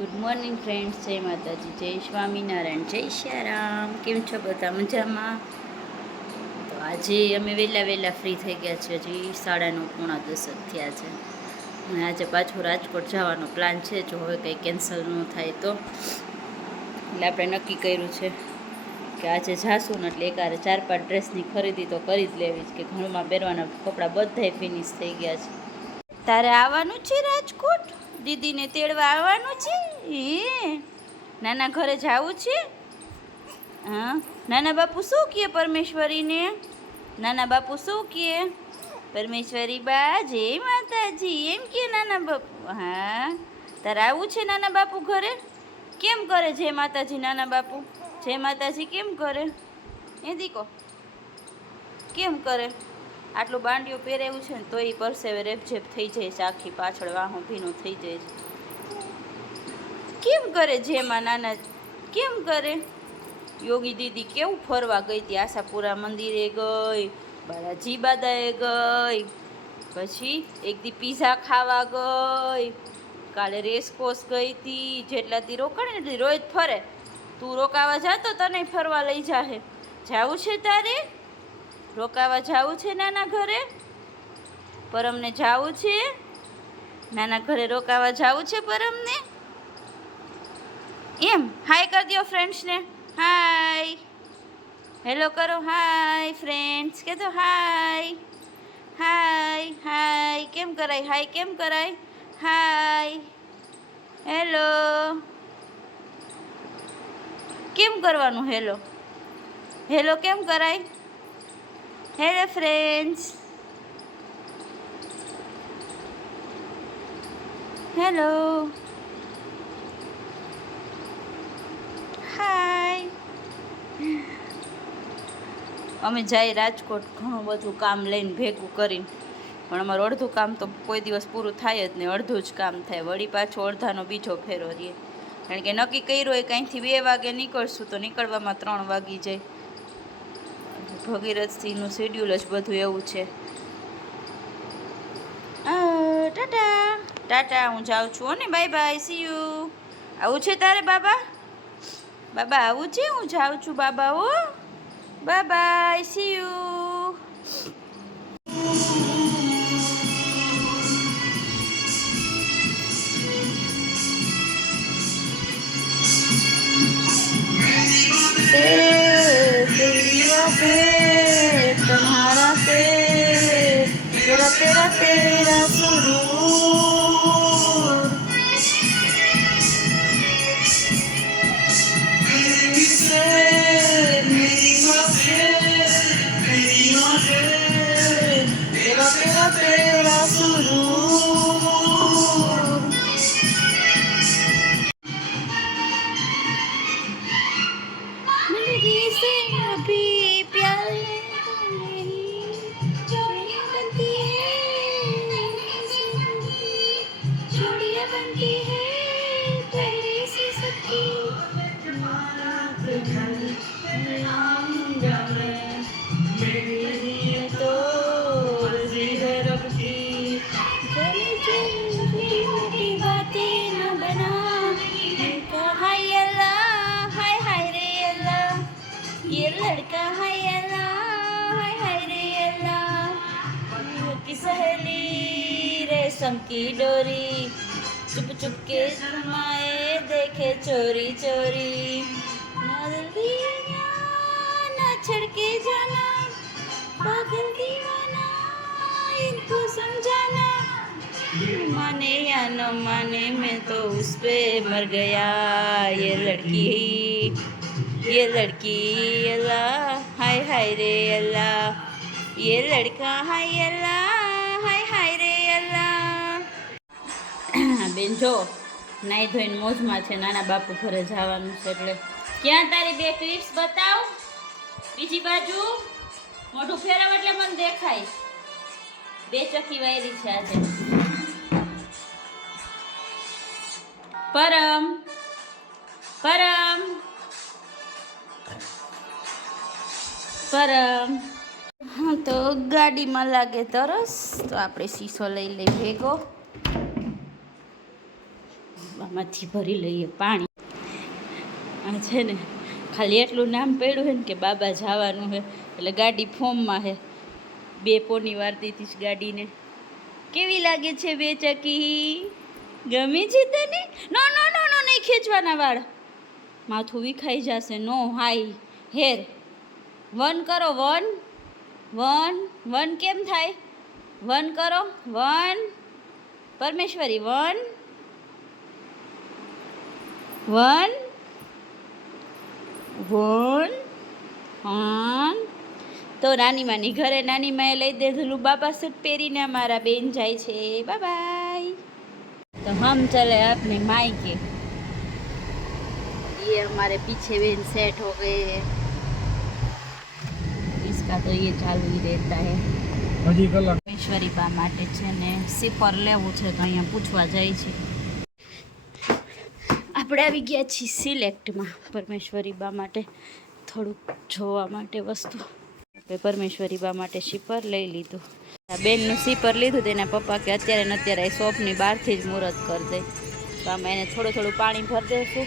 Good morning friends, જય માતાજી, જય સ્વામિનારાયણ, જય શ્યારામ. કેમ છો બધા? મજામાં? તો આજે અમે વહેલા ફ્રી થઈ ગયા છે. હજી 9:30 જ થયા છે અને આજે પાછું રાજકોટ જવાનો પ્લાન છે. જો હવે કંઈ કેન્સલ ન થાય તો એટલે આપણે નક્કી કર્યું છે કે આજે જાશું ને એટલે એકારે 4-5 ડ્રેસની ખરીદી તો કરી જ લેવી જ, કે ઘરમાં પહેરવાના કપડાં બધાય ફિનિશ થઈ ગયા છે. તારે આવવાનું છે રાજકોટ? દીદીને તેડવા આવવાનું છે? હે, નાના ઘરે જવું છે? હા. નાના બાપુ શું કહે પરમેશ્વરીને? નાના બાપુ શું કહે? પરમેશ્વરી બા જય માતાજી એમ કે નાના બાપુ? હા. તારે આવું છે નાના બાપુ ઘરે? કેમ કરે જય માતાજી નાના બાપુ? જય માતાજી કેમ કરે? એ દીકો કેમ કરે? આટલું બાંડિયું પહેરેવું છે ને તો એ પરસેવે રેપઝેપ થઈ જાય છે, આખી પાછળ વાહું ભીનું થઈ જાય છે. કેમ કરે જેમાં નાના? કેમ કરે? યોગી દીદી કેવું ફરવા ગઈ હતી? આશાપુરા મંદિરે ગઈ, બાલાજી બાદાએ ગઈ, પછી એક દી પીઝા ખાવા ગઈ, કાલે રેસકોર્સ ગઈ હતી. જેટલા દી રોકાણે એટલી રોજ ફરે. તું રોકાવા જાતો તને ફરવા લઈ જાહે. જાવું છે તારે? રોકાવા જાવું છે નાના ઘરે? પરમને જાવું છે? નાના ઘરે રોકાવા જાવું છે પરમને? એમ હાય કરી દો ફ્રેન્ડ્સને. હાય, હેલો કરો. હાય ફ્રેન્ડ્સ કે તો હાય. હાય હાય કેમ કરાય? હાય કેમ કરાય? હાય, હેલો કેમ કરવાનું? હેલો હેલો કેમ કરાય? Hello friends, hello hi. અમે જાય રાજકોટ ઘણું બધું કામ લઈને ભેગું કરીને, પણ અમારું અડધું કામ તો કોઈ દિવસ પૂરું થાય જ નહીં. અડધું જ કામ થાય, વળી પાછો અડધાનો બીજો ફેરો રહીએ. કારણ કે નક્કી કર્યું હોય કંઈથી 2 વાગે નીકળશું તો નીકળવામાં 3 વાગી જાય. ભગીરથસિંહનું શેડ્યુલ જ બધું એવું છે. ટાટા ટાટા, હું જાઉં છું ને. Bye bye, C you. આવું છે તારે બાબા? બાબા આવું છે? હું જાઉં છું બાબા. ઓ બાય બાય, સી યુ. तुम्हारा से तेरा तेरा तेरा सुरूर तेरा तेरा तेरा सुरूर. जिंदगी से अभी प्यार नहीं बनती है, चूड़ियाँ बनती है पहले से सबकी. मेरे लिए तो अर्जी है रब की. चले चले मोटी बातें न बना. हाय अल्लाह, हाय हाय रे अल्लाह, ये लड़का हाय अल्लाह, हाय हाय रे अल्लाह. की सहेली रेशम की डोरी, चुप चुप के समाए देखे चोरी चोरी. ना छड़के जाना पागल दीवाना, इनको समझाना. माने या न माने मैं तो उस पे मर गया. ये लड़की अल्लाह, हाय हाय रे अल्लाह. ये लड़का हाय अल्लाह, हाय हाय रे अल्लाह. બેન જો નાઈ ધોઈને મોજમાં છે, નાના બાપુ ઘરે જવાનું છે. એટલે ક્યાં તારી 2 ક્લિપ્સ બતાવ? બીજી બાજુ મોઢું ફેરવ એટલે મને દેખાય. 2 ચક્કી વાયરી છે આજે. પરમ પરમ પરમ. હા, તો ગાડીમાં લાગે તરસ તો આપણે શીશો લઈ લઈ ભેગો. આમાંથી ભરી લઈએ પાણી. આ છે ને ખાલી એટલું નામ પડ્યું છે ને કે બાબા જવાનું છે, એટલે ગાડી ફોર્મમાં છે. 2 પોની વાર દીધી ગાડીને. કેવી લાગે છે 2 ચકી? ગમે છે તને? નો નો નો નો, નહીં ખેંચવાના વાળ, માથું વિખાઈ જશે. નો હાઈ હેર. 1 કરો. 1 1 1 કેમ થાય? 1 કરો. 1 પરમેશ્વરી 1 1 1. હા તો નાની માની ઘરે નાની માએ લઈ દીધેલું બાબા સૂટ પહેરીને અમારા બેન જાય છે. Bye bye. तो हम चले अपने मायके. ये हमारे पीछे बेन सेट हो गए हैं. इसका तो ये चालू ही रहता है. પરમેશ્વરી બા માટે છે ને સીપર લેવું છે તો અહીંયા પૂછવા જાય છે. આપણે આવી ગયા છીએ સિલેક્ટમાં પરમેશ્વરી બા માટે થોડુંક જોવા માટે વસ્તુ. પરમેશ્વરી બા માટે સીપર લઈ લીધું. બેનનું સીપર લીધું તેના પપ્પા કે અત્યારે ને અત્યારે શોપની બહારથી જ મુહૂર્ત કરી દે. તો અમે એને થોડું પાણી ભરી દઈશું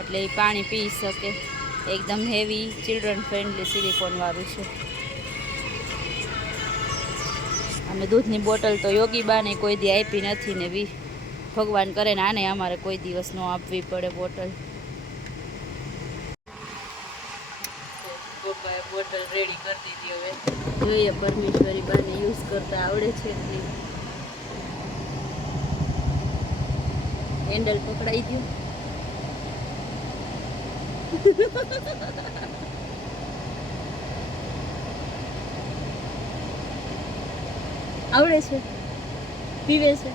એટલે એ પાણી પી શકે. એકદમ હેવી ચિલ્ડ્રન ફ્રેન્ડલી સિલિકોનવાળું છે. અમે દૂધની બોટલ તો યોગી બાને કોઈ દી આપી નથી ને ભગવાન કરે ને આને અમારે કોઈ દિવસ ન આપવી પડે બોટલ. પપ્પાએ બોટલ રેડી કરી દીધી. હવે જોઈએ પરમેશ્વરી બાને યુઝ કરતા આવડે છે કે નહીં. હેન્ડલ પકડાઈ ગયું. આવડે છે? પીવે છે?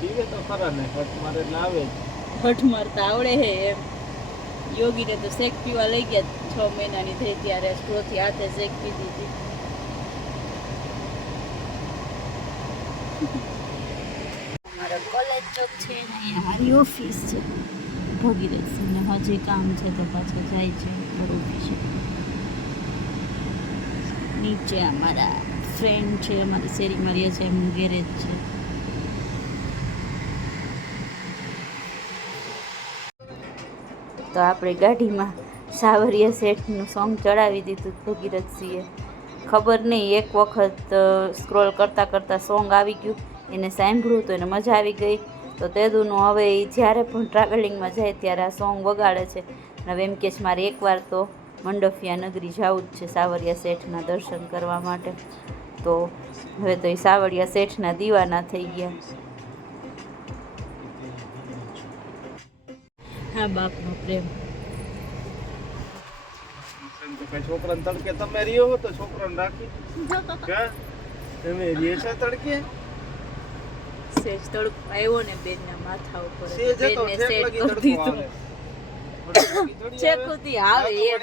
પીવે તો ખરા ને, હટ મારે એટલે આવે. હટ મારતા આવડે છે એમ. યોગીને તો શેક પીવા લઈ ગયા 6 મહિનાની થઈ ત્યારે સ્ટ્રોથી હાથે શેક પીધી હતી. અમારો કોલેજ ચોક છે ને અહીંયા મારી ઓફિસ છે ભગીરથ. ને હજી કામ છે તો પાછો જાય છે ઓફિસે. નીચે અમારા ફ્રેન્ડ છે, અમારી શેરીમાં રહે છે, એમનું ગેરેજ છે. તો આપણે ગાડીમાં સાવરિયા શેઠનું સોંગ ચડાવી દીધું ભગીરથસિંહે. ખબર નહીં એક વખત સ્ક્રોલ કરતાં કરતાં સોંગ આવી ગયું, એને સાંભળ્યું તો એને મજા આવી ગઈ. તો તેદુનું હવે એ જ્યારે પણ ટ્રાવેલિંગમાં જાય ત્યારે આ સોંગ વગાડે છે. હવે એમ કે છે મારે એકવાર તો મંડફિયા નગરી જવું જ છે સાવરિયા શેઠના દર્શન કરવા માટે. તો હવે તો એ સાવરિયા શેઠના દીવાના થઈ ગયા. હા, બાપનો પ્રેમ. છોકરાને તડકે તમે રહ્યો હો તો છોકરાને રાખી તમે રીએ છો તડકે. સેજ તડકો આવ્યો ને બેનના માથા ઉપર. સેજ તો સેટ કરી દીધું. ચેકુતી આવે એમ.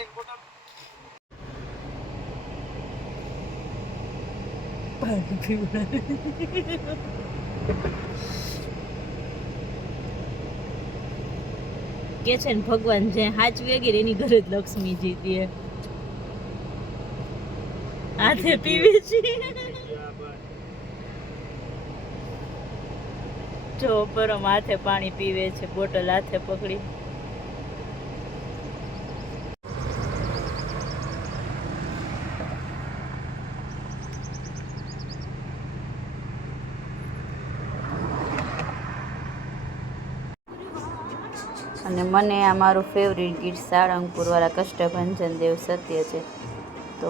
કે છે ને ભગવાન જે હાચવી ગઈ એની ઘરે જ લક્ષ્મીજી દે. હાથે પીવે છે. જો પરમ હાથે પાણી પીવે છે, બોટલ હાથે પકડી. અને મને આ મારું ફેવરિટ ગીત સાળંગપુરવાળા કષ્ટભંજન દેવ સત્ય છે. તો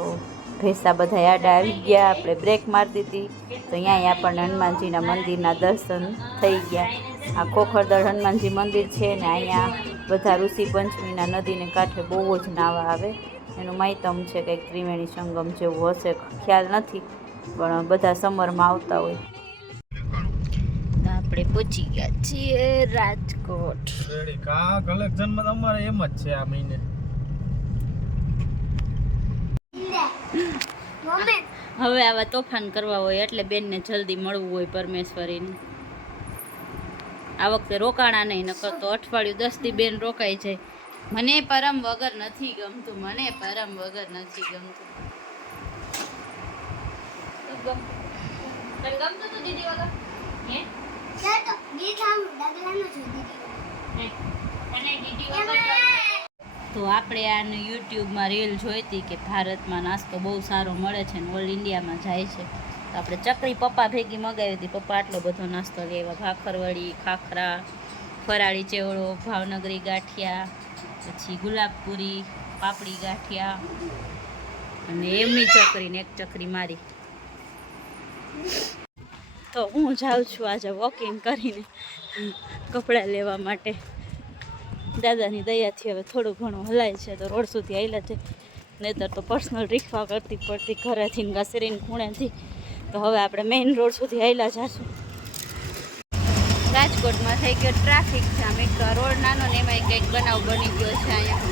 ભેંસા બધા આડા આવી ગયા, આપણે બ્રેક મારી દીધી તો અહીંયા આપણને હનુમાનજીના મંદિરના દર્શન થઈ ગયા. આ ખોખરદળ હનુમાનજી મંદિર છે ને અહીંયા બધા ઋષિ પંચમીના નદીને કાંઠે બહુ જ નાવા આવે. એનું માહિતમ છે કંઈક ત્રિવેણી સંગમ જેવું હશે, ખ્યાલ નથી, પણ બધા સમરમાં આવતા હોય. આપણે પહોંચી ગયા છીએ રાજકોટ. કલેક્શનમાં અમારે એમ જ છે આ મહિને. હવે આવા તોફાન કરવા હોય એટલે બેનને જલ્દી મળવું હોય પરમેશ્વરીને. આ વખતે રોકાણા નહીં, નકર તો અઠવાડિયું 10 દી બેન રોકાઈ જાય. મને પરમ વગર નથી ગમતું, મને પરમ વગર નથી ગમતું. તને ગમતું તું દીદી વગર? હે? તો આપણે આને યુટ્યુબમાં રીલ જોઈ હતી કે ભારતમાં નાસ્તો બહુ સારો મળે છે ને ઓલ ઇન્ડિયામાં જાય છે. તો આપણે ચકરી પપ્પા ભેગી મગાવી હતી. પપ્પા આટલો બધો નાસ્તો લેવા, ભાખરવડી, ખાખરા, ફરાળી ચેવડો, ભાવનગરી ગાંઠિયા, પછી ગુલાબપુરી, પાપડી ગાંઠિયા અને એમની ચકરી ને એક ચકરી મારી. તો હું જાઉં છું આજે વોકિંગ કરીને કપડાં લેવા માટે. દાદાની દયાથી હવે થોડું ઘણું હલાય છે તો રોડ સુધી આવેલા છે, નહીતર તો પર્સનલ રિક્ષા કરતી પડતી ઘરેથી ઘસીરીને ખૂણેથી. તો હવે આપણે મેઇન રોડ સુધી આવેલા જશું. રાજકોટમાં થઈ ગયો ટ્રાફિક જામ. એક તો રોડ નાનો ને એમાં કંઈક બનાવ બની ગયો છે. અહીંયા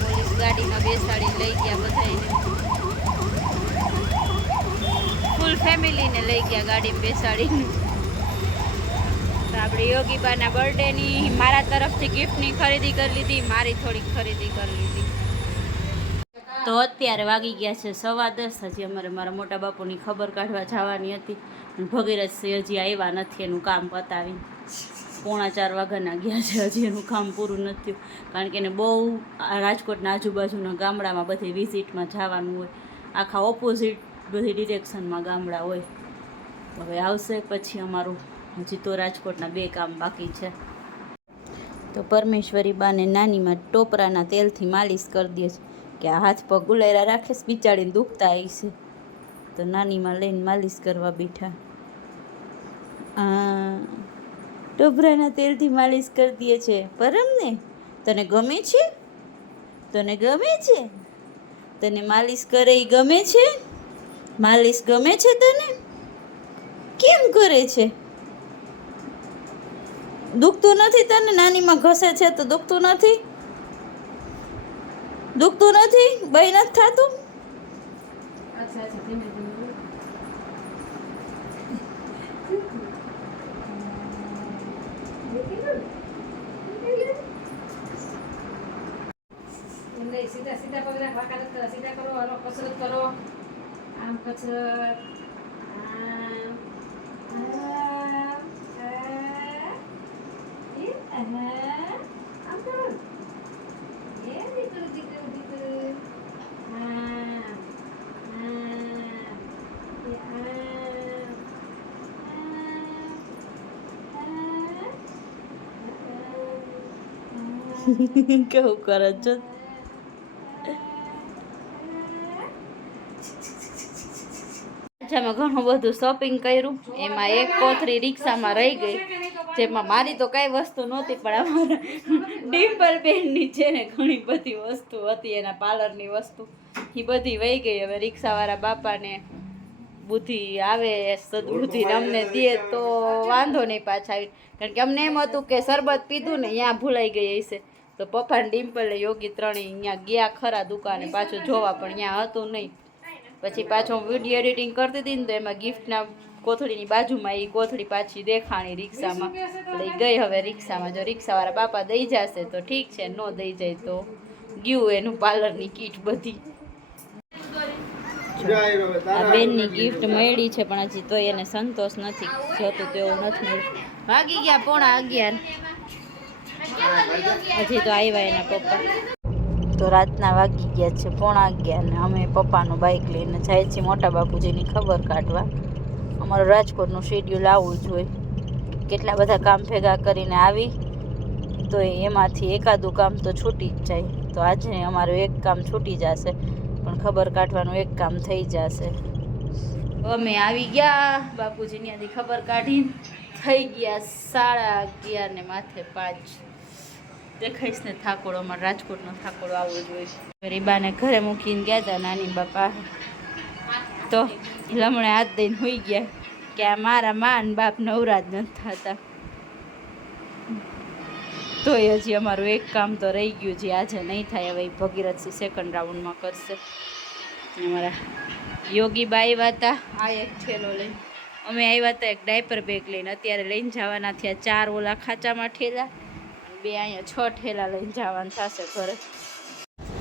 પોલીસ ગાડીમાં બેસાડીને લઈ ગયા બધાને, ફૂલ ફેમિલીને લઈ ગયા ગાડીમાં બેસાડીને. તો આપણે યોગીબાના બર્થડેની મારા તરફથી ગિફ્ટની ખરીદી કરી લીધી, મારી થોડીક ખરીદી કરી લીધી. તો અત્યારે વાગી ગયા છે 10:15. હજી અમારે મારા મોટા બાપુની ખબર કાઢવા જવાની હતી. ભગીરથસિંહ હજી આવ્યા નથી એનું કામ પતાવીને. 3:45 વાગ્યાના ગયા છે, હજી એનું કામ પૂરું નથી થયું. કારણ કે એને બહુ રાજકોટના આજુબાજુના ગામડામાં બધી વિઝિટમાં જવાનું હોય. આખા ઓપોઝિટ બધી ડિરેક્શનમાં ગામડા હોય. હવે આવશે પછી અમારું હજી તો રાજકોટના 2 કામ બાકી છે. તો પરમેશ્વરી બાને નાનીમાં ટોપરાના તેલથી માલિશ કરી દે છે કે આ હાથ પગ ગુલાયરા રાખે છે, બિચાડીને દુખતા આવી છે. તો નાનીમાં લઈને માલિશ કરવા બેઠા. ટોપરાના તેલથી માલિશ કરી દે છે. પરમને તને ગમે છે? તને ગમે છે? તને માલિશ કરે એ ગમે છે? માલિશ ગમે છે તને? કેમ કરે છે? દુખતું નથી તને? નાનીમાં ઘસે છે તો દુખતું નથી? દુખતું નથી? બઈ નથી થતું? સીધા સીધા પગ રાખ, વાંકા કરો, સીધા કરો, હાલો કસરત કરો. આમ કસરત, આમ કરો. એ દીકરું દીકરું દીકરું. કેવું કરે છે? અમે ઘણું બધું શોપિંગ કર્યું. એમાં એક કોથળી રિક્ષામાં રહી ગઈ, જેમાં મારી તો કઈ વસ્તુ નહોતી, પણ અમારા ડિમ્પલ બેનની છે ને ઘણી બધી વસ્તુ હતી, એના પાર્લરની વસ્તુ એ બધી વહી ગઈ. હવે રિક્ષાવાળા બાપાને બુદ્ધિ આવે, સદબુદ્ધિ અમને દે તો વાંધો નહીં પાછા આવી. કારણ કે અમને એમ હતું કે શરબત પીધું ને ત્યાં ભૂલાઈ ગઈ હશે. તો પપ્પાને ડિમ્પલે યોગી ત્રણેય અહીંયા ગયા ખરા દુકાને પાછું જોવા, પણ ત્યાં હતું નહીં. પછી પાછો વિડીયો એડિટિંગ કરતી હતી ને તો એમાં ગિફ્ટના કોથળીની બાજુમાં એ કોથળી પાછી દેખાણી રિક્ષામાં. લઈ ગઈ હવે રિક્ષામાં. જો રિક્ષાવાળા બાપા દઈ જશે તો ઠીક છે, ન દઈ જાય તો ગયું એનું પાર્લરની કીટ બધી. આ બેનની ગિફ્ટ મળી છે પણ હજી તો એને સંતોષ નથી, જોતું તેવું નથી મળ્યું. વાગી ગયા 11:15. હજી તો આવ્યા એના પપ્પા. તો રાતના વાગી ગયા છે 11:15 ને અમે પપ્પાનું બાઇક લઈને જાય છીએ મોટા બાપુજીની ખબર કાઢવા. અમારું રાજકોટનું શેડ્યુલ આવું જ હોય. કેટલા બધા કામ ભેગા કરીને આવી તો એમાંથી એકાદું કામ તો છૂટી જ જાય. તો આજે અમારું એક કામ છૂટી જશે, પણ ખબર કાઢવાનું એક કામ થઈ જશે. અમે આવી ગયા બાપુજીની આથી ખબર કાઢીને થઈ ગયા 11:30 ને માથે 5. દેખાઈશ ને થાકોડો, અમારે રાજકોટનો થાકોડો આવવો જોઈએ. રીબાને ઘરે મૂકીને ગયા હતા નાની બાપા, તો લમણે હાથ દઈને હોઈ ગયા કે આ મારા મા ને બાપ નવરા જ નથી થતા. તોય હજી અમારું એક કામ તો રહી ગયું છે, આજે નહીં થાય. હવે ભગીરથસિંહ સેકન્ડ રાઉન્ડમાં કરશે. અમારા યોગીબા આવ્યા હતા આ એક થેલો લઈને, અમે આવ્યા હતા એક ડાયપર બેગ લઈને. અત્યારે લઈને જવાના થયા 4 ઓલા ખાચામાં ઠેલા, 2 અહીંયા 6 ઠેલા લઈને જવાનું થશે ઘરે.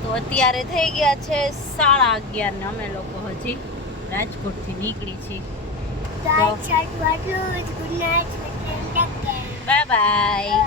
તો અત્યારે થઈ ગયા છે 11:30 ને અમે લોકો હજી રાજકોટથી નીકળી છીએ. Bye bye.